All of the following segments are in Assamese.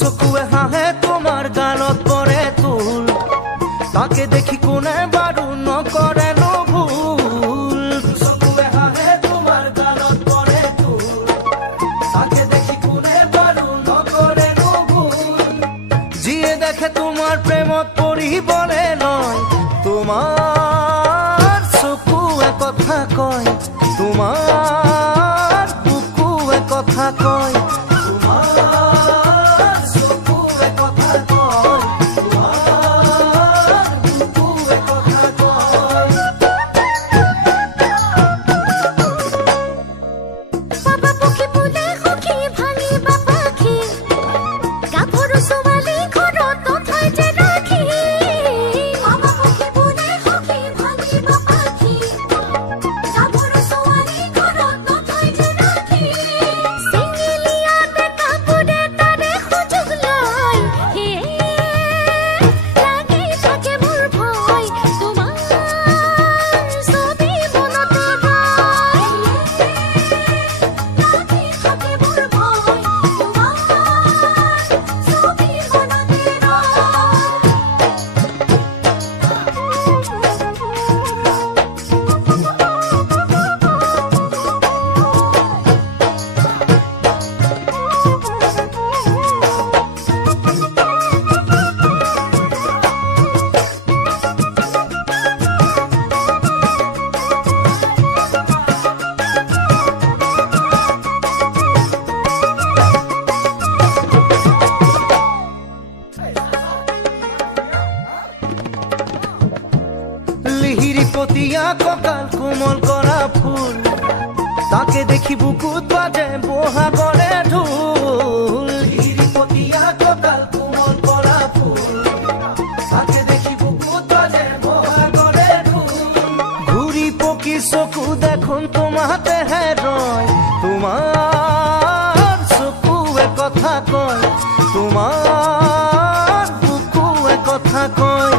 দুচকুৱে হাঁহে তোমাৰ গালত পৰে তোল তাকে দেখি কোনে বাৰু নকৰে নো ভুল দুচকুৱে হাঁহে তোমাৰ গালত পৰে তোল তাকে দেখি কোনে বাৰু নকৰে নো ভুল যিয়ে দেখে তোমাৰ প্ৰেমত পৰিবলে লয় তোমাৰ চকুৱে কথা কয় তোমাৰ বুকুৱে কথা কয় পতিয়া ককাল কোমল কৰা ফুল তাকে দেখি বুকুত বাজে বহাগৰে ঢোল পতিয়া ককাল কোমল কৰা ফুল তাকে দেখি বুকুত বাজে বহাগৰে ঢোল ঘূৰি পকি চকু দেখোন তোমাতেহে ৰয় তোমাৰ চকুৱে কথা কয় তোমাৰ বুকুৱে কথা কয়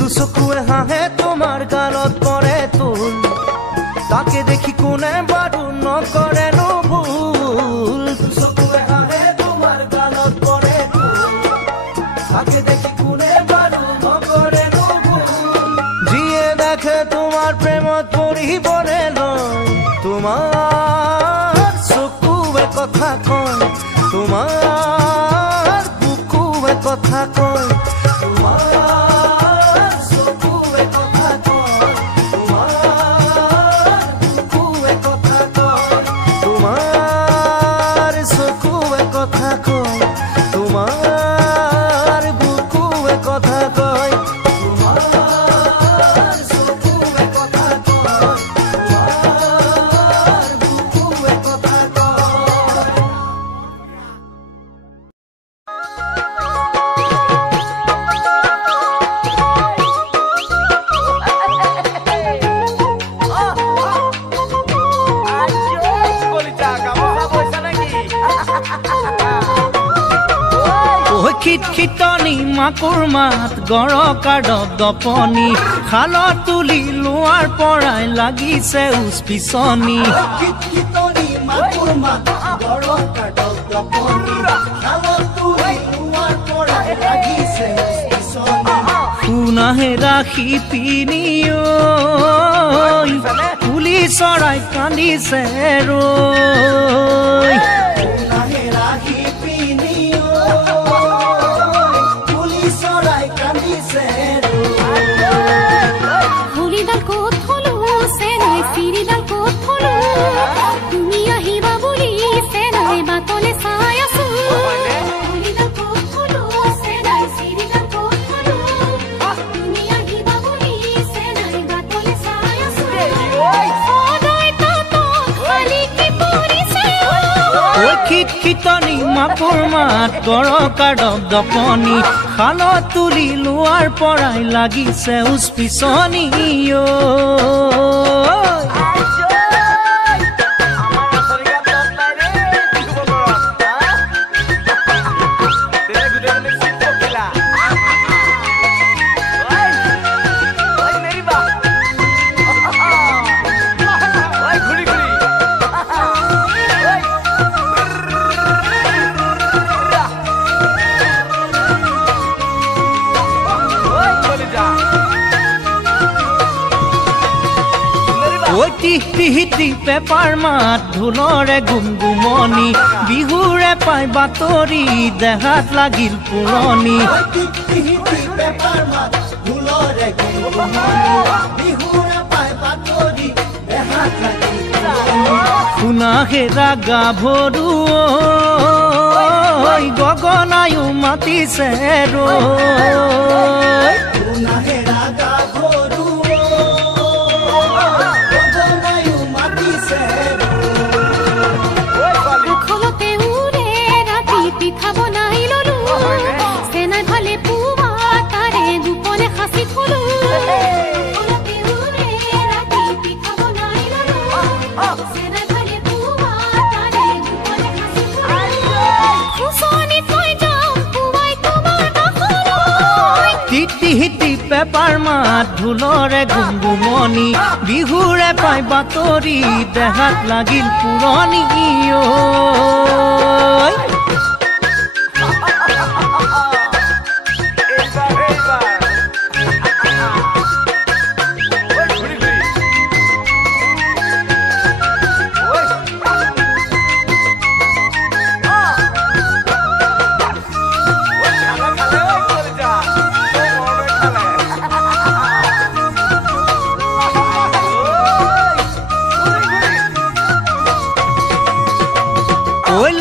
দুচকুৱে হাঁহে তোমাৰ গালত পৰে তোল তাকে দেখি কোনে বাৰু নকৰে নো ভুল দুচকুৱে হাঁহে তোমাৰ গালত পৰে তোল তাকে দেখি কোনে বাৰু নকৰে নো ভুল যিয়ে দেখে তোমাৰ প্ৰেমত পৰিবলে লয় তোমাৰ চকুৱে কথা কয় তোমাৰ বুকুৱে কথা কয় খিটখিটনি মাকুৰ মাত গৰকাৰ দপনি খালত তুলি লোৱাৰ পৰাই লাগিছে উচ পিছনি মাকুৰ মাত গড়ৰ কাটক দপনি খালত তুলি লোৱাৰ পৰা লাগিছে পিছনি শুনাহে ৰাখি পিনি কুলি চৰাই কান্দিছে ৰৈ শুনাহে ৰাখি পিনি কুলি চৰাই কান্দিছে ফুলিডাল ক'ত থলো চেনাই চিৰিডাল ক'ত থলো তুমি আহিবা বুলি চেনাই বাটলে চাই আছো ফুলিডাল ক'ত থলো চেনাই চিৰিডাল ক'ত থলো তুমি আহিবা বুলি চেনাই বাটলে চাই আছো সদায় তাত খালি কি পৰিছে ঐ খিটখিটনি মাকুৰ মাত গড়ৰ কাটক দপনি খালত তুলি লোৱাৰ পৰাই লাগিছে উচ পিছনি টিহি পেপাৰ মাত ঢোলৰে গুমগুমনি বিহুৰে পাই বাতৰি দেহাত লাগিল পুৰণি শুনা হেৰা গাভৰু গগনায়ো মাতিছে ৰৈ শুনা হেৰা গাভৰু খলতে উৰে ৰাতি পিঠা বনাই ললো চেনাই ভালে পুৱা তাৰে গোপনে সাঁচি থলো খলতে উৰে ৰাতি পিঠা বনাই ললো চেনাই ভালে পুৱা তাৰে গোপনে সাঁচি থলো খুচনি থৈ যাম পুৱাই তোমাৰ কাষলৈ টিহি পেপাৰ মাত ঢোলৰে গুমগুমনি বিহুৰে পাই বাতৰি দেহাত লাগিল পুৰণি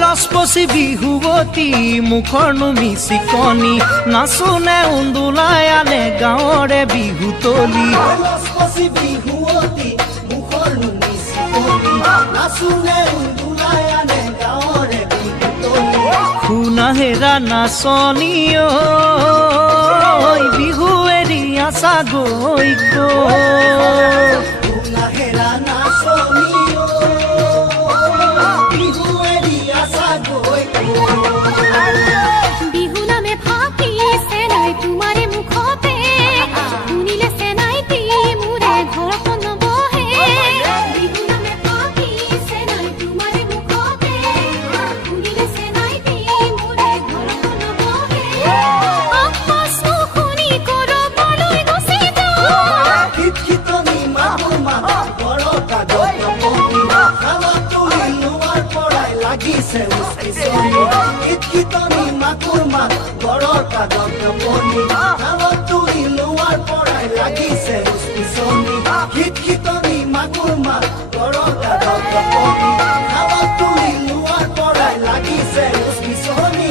লচপচি বিহুৱতী মুখৰ নুমি চিকনি নাচোনে উন্দোলাই আনে গাঁৱৰে বিহুতলি লচপচি বিহুৱতী মুখৰ নুমি চিকনি নাচোনে উন্দোলাই আনে গাঁৱৰে বিহুতলি শুনা হেৰা নাচনি বিহু এৰি আছা গৈ শুনা হেৰা নাচনি বিহু নামে ফাঁকি চেনাই তোমাৰে মুখতে শুনিলে চেনাইটি মোৰে ঘৰখন নবহে বিহু নামে ফাঁকি চেনাই তোমাৰে মুখতে শুনিলে চেনাইটি মোৰে ঘৰখন নবহে আপাছো শুনি কৰবলৈ গুচি যাওঁ খিটখিটনি মাকুৰ মাত গড়ৰ কাটক দপনি খালত তুলি লোৱাৰ পৰাই লাগিছে উচ পিছনি খিটখিটনি মাকুৰ মাত গড়ৰ কাটক দপনি খালত তুলি লোৱাৰ পৰাই লাগিছে উচ পিছনি খিটখিটনি মাকুৰ মাত গড়ৰ কাটক দপনি খালত তুলি লোৱাৰ পৰাই লাগিছে উচ পিছনি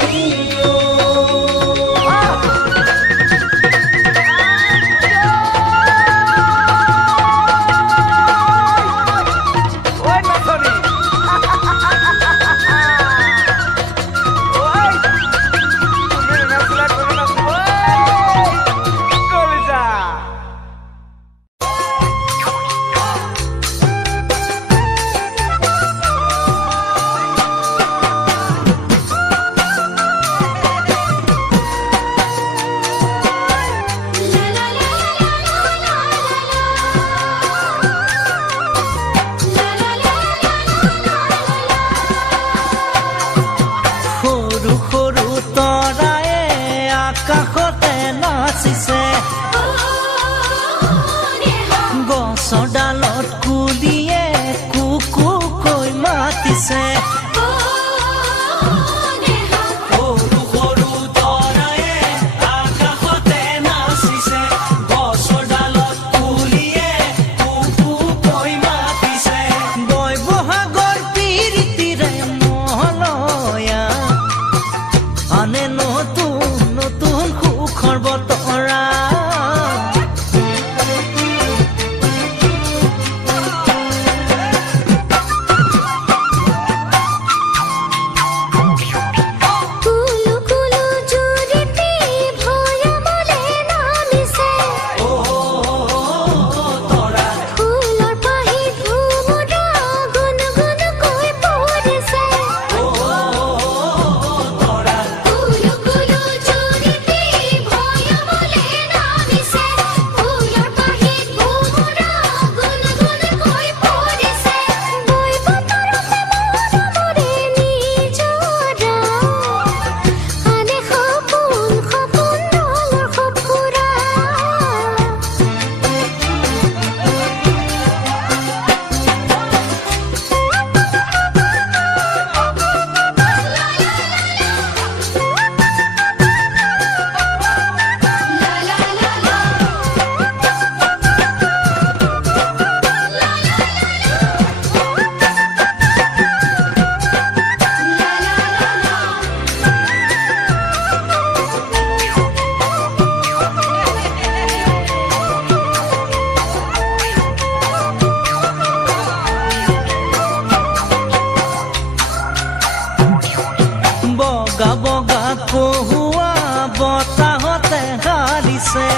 বগা বগা কহুৱা বতাহতে হালিছে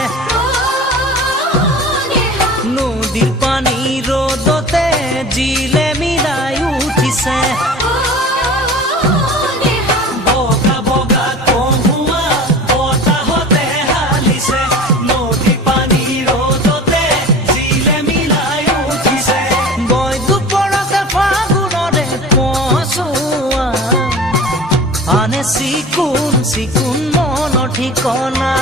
নদীৰ পানী ৰ'দতে জিলে মিলাই উঠিছে বগা বগা কহুৱা বতাহতে হালিছে নদীৰ পানী ৰ'দতে জিলে মিলাই উঠিছে গৈ দুপৰতে ফাগুনৰে পচোৱা আনে চিকুণ চিকুণ মনৰ ঠিকনা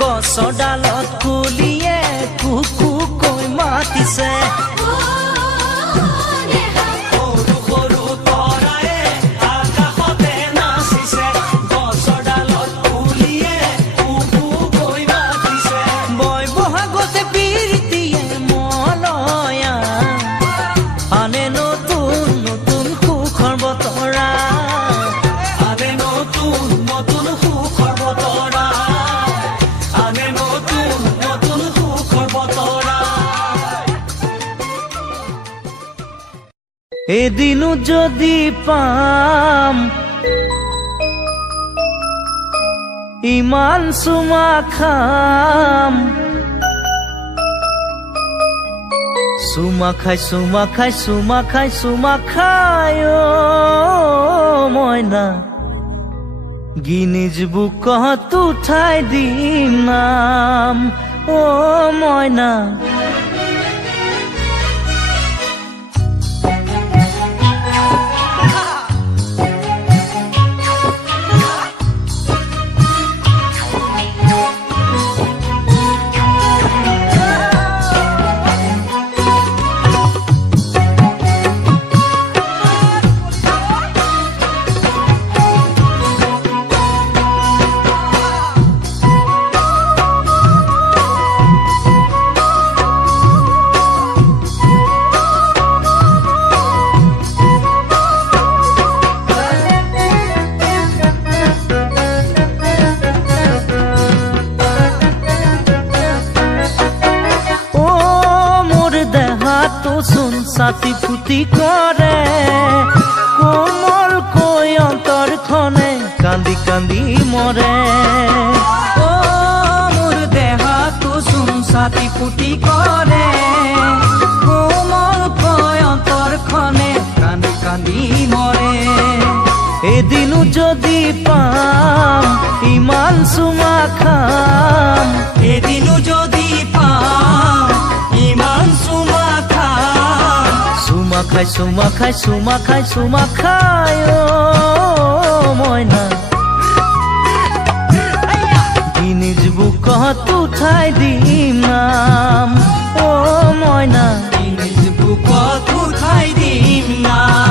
গছৰ ডালত কুলিয়ে কুকু কৈ মাতিছে সৰু সৰু তৰাই আকাশতে নাচিছে গছৰ ডালত কুলিয়ে কুকু কৈ মাতিছে বৈ বহাগতে প্ৰীতিয়ে মলয়া আনে নতুন নতুন সুখৰ বতৰা আনে নতুন নতুন সুখৰ বতৰা এদিনো যদি পাম ইমান চুমা খাম চুমা খাই চুমা খাই চুমা খাই চুমা খাই মইনা গিনিজ বুকত উঠাই দিম নাম মইনা ছাতি ফুটি কৰে কোমল কৈ অন্তৰখনে কান্দি কান্দি মৰে মোৰ দেহটো চোন ছাতি ফুটি কৰে কোমল কৈ অন্তৰখনে কান্দি কান্দি মৰে এদিনো যদি পাম ইমান চুমা খাম এদিনো যদি পাম ইমান চুমা চুমা খাই চুমা খাই চুমা খাই চুমা খাই মইনা গিনিজ বুকত উঠাই দিম নাম মইনা গিনিজ বুকত উঠাই দিম নাম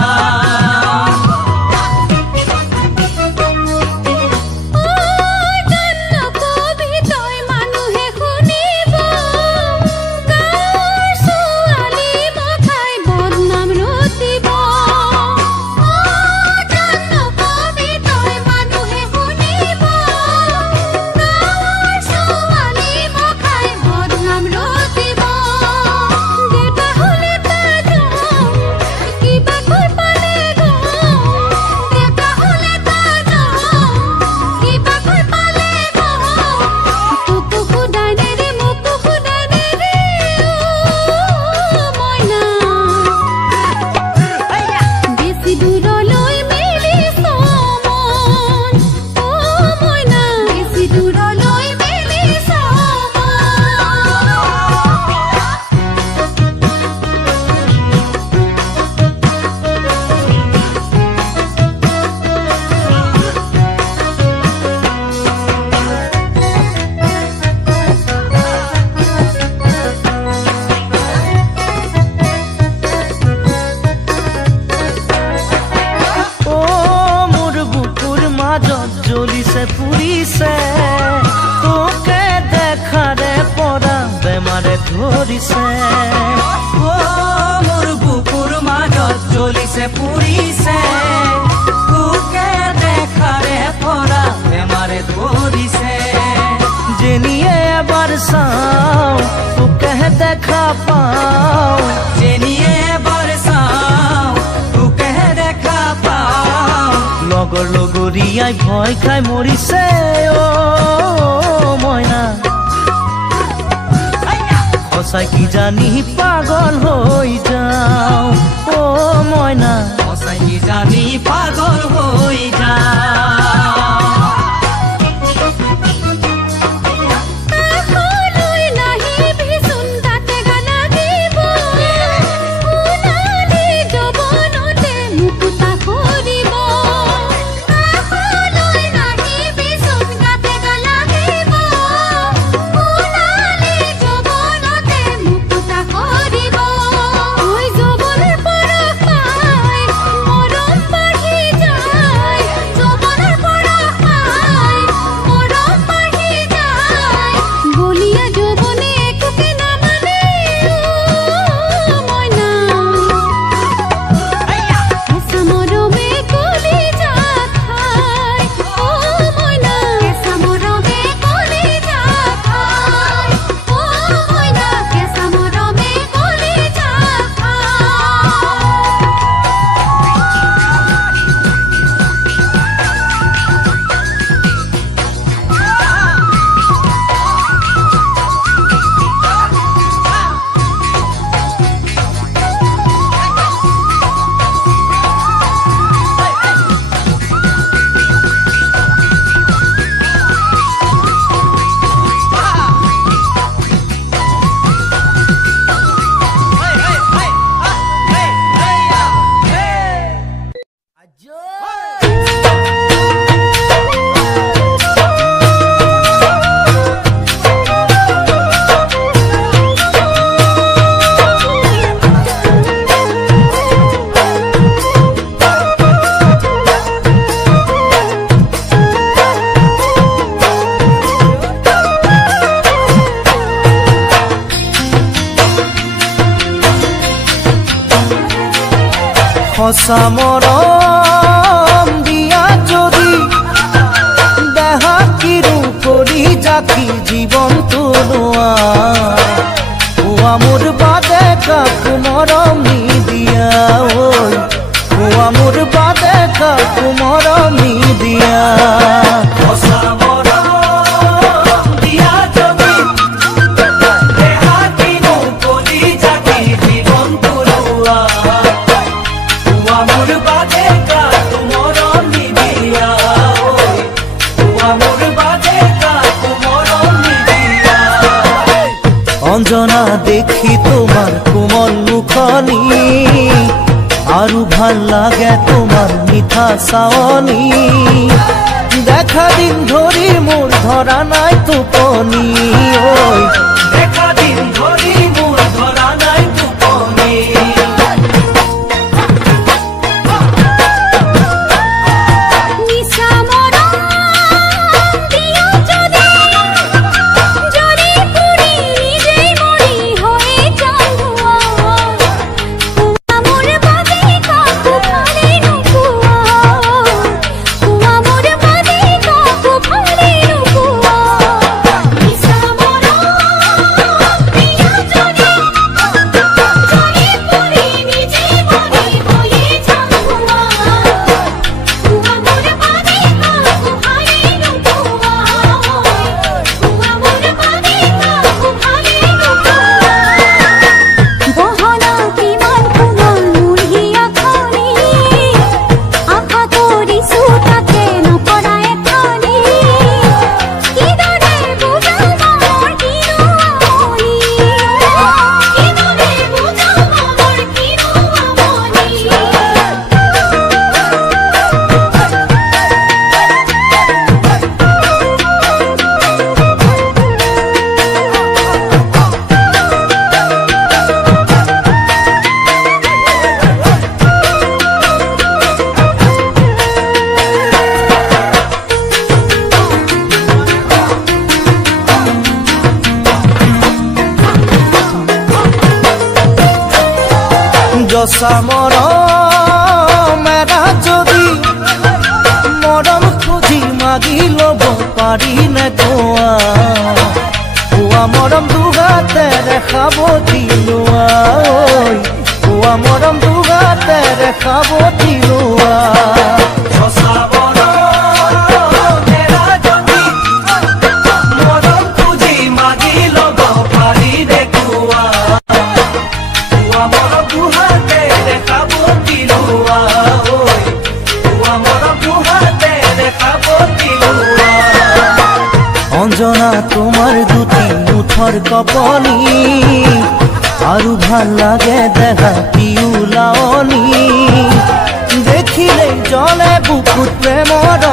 মাজত জ্বলিছে পুৰিছে তোকে দেখাৰে পৰা বেমাৰে ধৰিছে মোৰ বুকুৰ মাজত জ্বলিছে পুৰিছে তোকে দেখাৰে পৰা বেমাৰে ধৰিছে যেনিয়ে এবাৰ চাওঁ তোকে দেখা পাওঁ যেনিয়ে এবাৰ চাওঁ তোকে দেখা পাওঁ লগৰ লগৰীয়াই ভয় খাই মৰিছে মইনা সঁচাই কি জানি পাগল হৈ যাওঁ মইনা সঁচাই কি জানি পাগল হৈ যাওঁ সঁচা মৰম দিয়া যদি দেহা কিৰু কৰি জাকি জীৱনটো লোৱা কোৱা মোৰ বাদে কাকো মৰম নিদিয়া কোৱা মোৰ বাদে কাকো মৰম নিদিয়া সঁচা মৰম দিয়া যদি দেহা কিনো কৰি জাকি জীৱনটো লোৱা মোৰ বাদে কাকো মৰম নিদিয়া মোৰ বাদে কাকো মৰম নিদিয়া অঞ্জনা দেখি তোমাৰ কোমল মুখনি আৰু ভাল লাগে তোমাৰ মিঠা চাৱনি দেখা দিন ধৰি মোৰ ধৰা নাই টোপনি দেখা দিন ধৰি মোৰ ধৰা নাই টোপনি জচা মৰম এৰা যদি মৰম খুজি মাগি ল'ব পাৰি নে কোৱা কোৱা মৰম দুগাতে দেখাব দিলোৱা কোৱা মৰম দুগাতে দেখাব দিলোৱা অঞ্জনা তোমাৰ দুটি মুঠৰ কপনি আৰু ভাল লাগে দেখা পিউলাৱনি দেখিলে জলে বুকুত প্ৰেমৰ